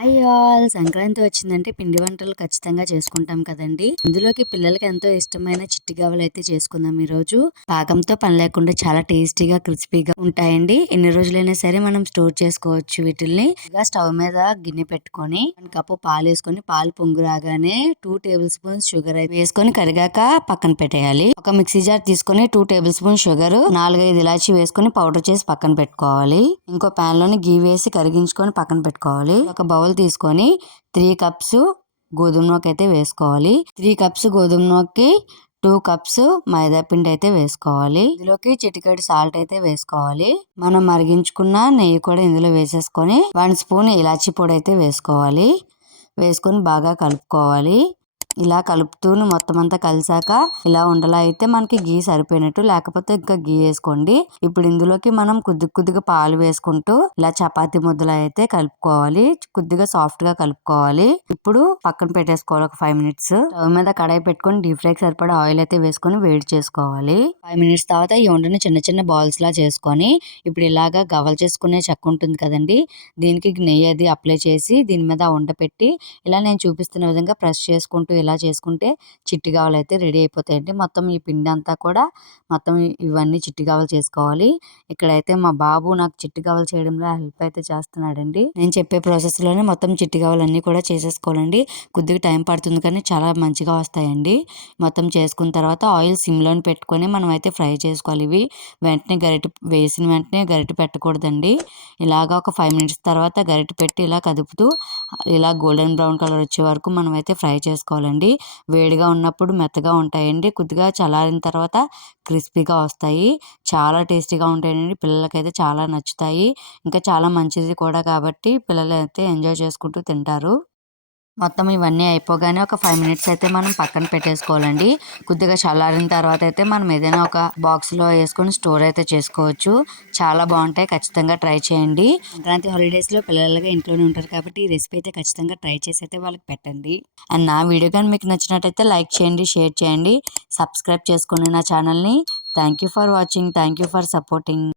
Hi all! Sankranti వచ్చిందంటే పిండి వంటలు ఖచ్చితంగా చేసుకుంటాం కదండీ! అందులోకి పిల్లలకి ఎంతో ఇష్టమైన చిట్టి గారెలైతే చేసుకుందాం ఈరోజు. పాకంతో పని లేకుండా చాలా టేస్టీగా, క్రిస్పీగా ఉంటాయండి. ఎన్ని రోజులైనా సరే మనం స్టోర్ చేసుకోవచ్చు వీటిల్ని. ఇక స్టవ్ మీద గిన్నె పెట్టుకొని 1 కప్పు పాలేసుకొని పాలు పొంగు రాగానే 2 టేబుల్ స్పూన్స్ షుగర్ అయితే వేసుకొని కరిగాక పక్కన పెట్టేయాలి. ఒక మిక్సీ జార్ తీసుకొని 2 టేబుల్ స్పూన్స్ షుగర్, 4-5 ఇలాచీ వేసుకొని పౌడర్ చేసి పక్కన పెట్టుకోవాలి. ఇంకో పాన్ లోని గీ వేసి కరిగించుకొని పక్కన పెట్టుకోవాలి. ఒక బౌల్ తీసుకొని 3 కప్స్ గోధుమ నూక అయితే వేసుకోవాలి. 3 కప్స్ గోధుమ నూకకి 2 కప్స్ మైదా పిండి అయితే వేసుకోవాలి. ఇందులోకి చిటికెడు సాల్ట్ అయితే వేసుకోవాలి. మనం మరిగించుకున్న నెయ్యి కూడా ఇందులో వేసేసుకొని 1 స్పూన్ ఇలాచీ పొడి అయితే వేసుకోవాలి. వేసుకొని బాగా కలుపుకోవాలి. ఇలా కలుపుతూనే మొత్తం అంతా కలిసాక ఇలా ఉండలా అయితే మనకి గీ సరిపోయినట్టు, లేకపోతే ఇంకా గీ వేసుకోండి. ఇప్పుడు ఇందులోకి మనం కొద్దిగా పాలు వేసుకుంటూ ఇలా చపాతీ ముద్దలా అయితే కలుపుకోవాలి. కొద్దిగా సాఫ్ట్ గా కలుపుకోవాలి. ఇప్పుడు పక్కన పెట్టేసుకోవాలి ఒక 5 మినిట్స్. స్టవ్ మీద కడాయి పెట్టుకొని డీప్ ఫ్రై సరిపడా ఆయిల్ అయితే వేసుకొని వేడి చేసుకోవాలి. 5 మినిట్స్ తర్వాత ఈ ఉండని చిన్న చిన్న బాల్స్ లా చేసుకొని ఇప్పుడు ఇలాగా గవలు చేసుకునే చెక్క ఉంటుంది కదండి, దీనికి నెయ్యి అది అప్లై చేసి దీని మీద ఉండ పెట్టి ఇలా నేను చూపిస్తున్న విధంగా ప్రెస్ చేసుకుంటూ ఇలా చేసుకుంటే చిట్టి గారెలు అయితే రెడీ అయిపోతాయండి. మొత్తం ఈ పిండి అంతా కూడా మొత్తం ఇవన్నీ చిట్టి గారెలు చేసుకోవాలి. ఇక్కడైతే మా బాబు నాకు చిట్టి గారెలు చేయడంలో హెల్ప్ అయితే చేస్తున్నాడండి. నేను చెప్పే ప్రాసెస్ లోనే మొత్తం చిట్టి గారెలు అన్ని కూడా చేసేసుకోవాలండి. కొద్దిగా టైం పడుతుంది కానీ చాలా మంచిగా వస్తాయండి. మొత్తం చేసుకున్న తర్వాత ఆయిల్ సిమ్ లోని పెట్టుకొని మనం అయితే ఫ్రై చేసుకోవాలి. ఇవి వెంటనే వేసిన వెంటనే గరిటె పెట్టకూడదండి. ఇలాగా ఒక 5 మినిట్స్ తర్వాత గరిటె పెట్టి ఇలా కదుపుతూ ఇలా గోల్డెన్ బ్రౌన్ కలర్ వచ్చే వరకు మనం అయితే ఫ్రై చేసుకోవాలండి. వేడిగా ఉన్నప్పుడు మెత్తగా ఉంటాయండి. కొద్దిగా చల్లారిన తర్వాత క్రిస్పీగా వస్తాయి. చాలా టేస్టీగా ఉంటాయండి. పిల్లలకైతే చాలా నచ్చుతాయి. ఇంకా చాలా మంచిది కూడా కాబట్టి పిల్లలు అయితే ఎంజాయ్ చేసుకుంటూ తింటారు. మొత్తం ఇవన్నీ అయిపోగానే ఒక 5 మినిట్స్ అయితే మనం పక్కన పెట్టేసుకోవాలండి. కొద్దిగా చల్లారిన తర్వాత అయితే మనం ఏదైనా ఒక బాక్స్లో వేసుకొని స్టోర్ అయితే చేసుకోవచ్చు. చాలా బాగుంటాయి. ఖచ్చితంగా ట్రై చేయండి. సంక్రాంతి హాలిడేస్లో పిల్లలుగా ఇంట్లోనే ఉంటారు కాబట్టి ఈ రెసిపీ అయితే ఖచ్చితంగా ట్రై చేసి అయితే వాళ్ళకి పెట్టండి. అండ్ నా వీడియో కానీ మీకు నచ్చినట్టయితే లైక్ చేయండి, షేర్ చేయండి, సబ్స్క్రైబ్ చేసుకోండి నా ఛానల్ని. Thank you for watching. Thank you for supporting.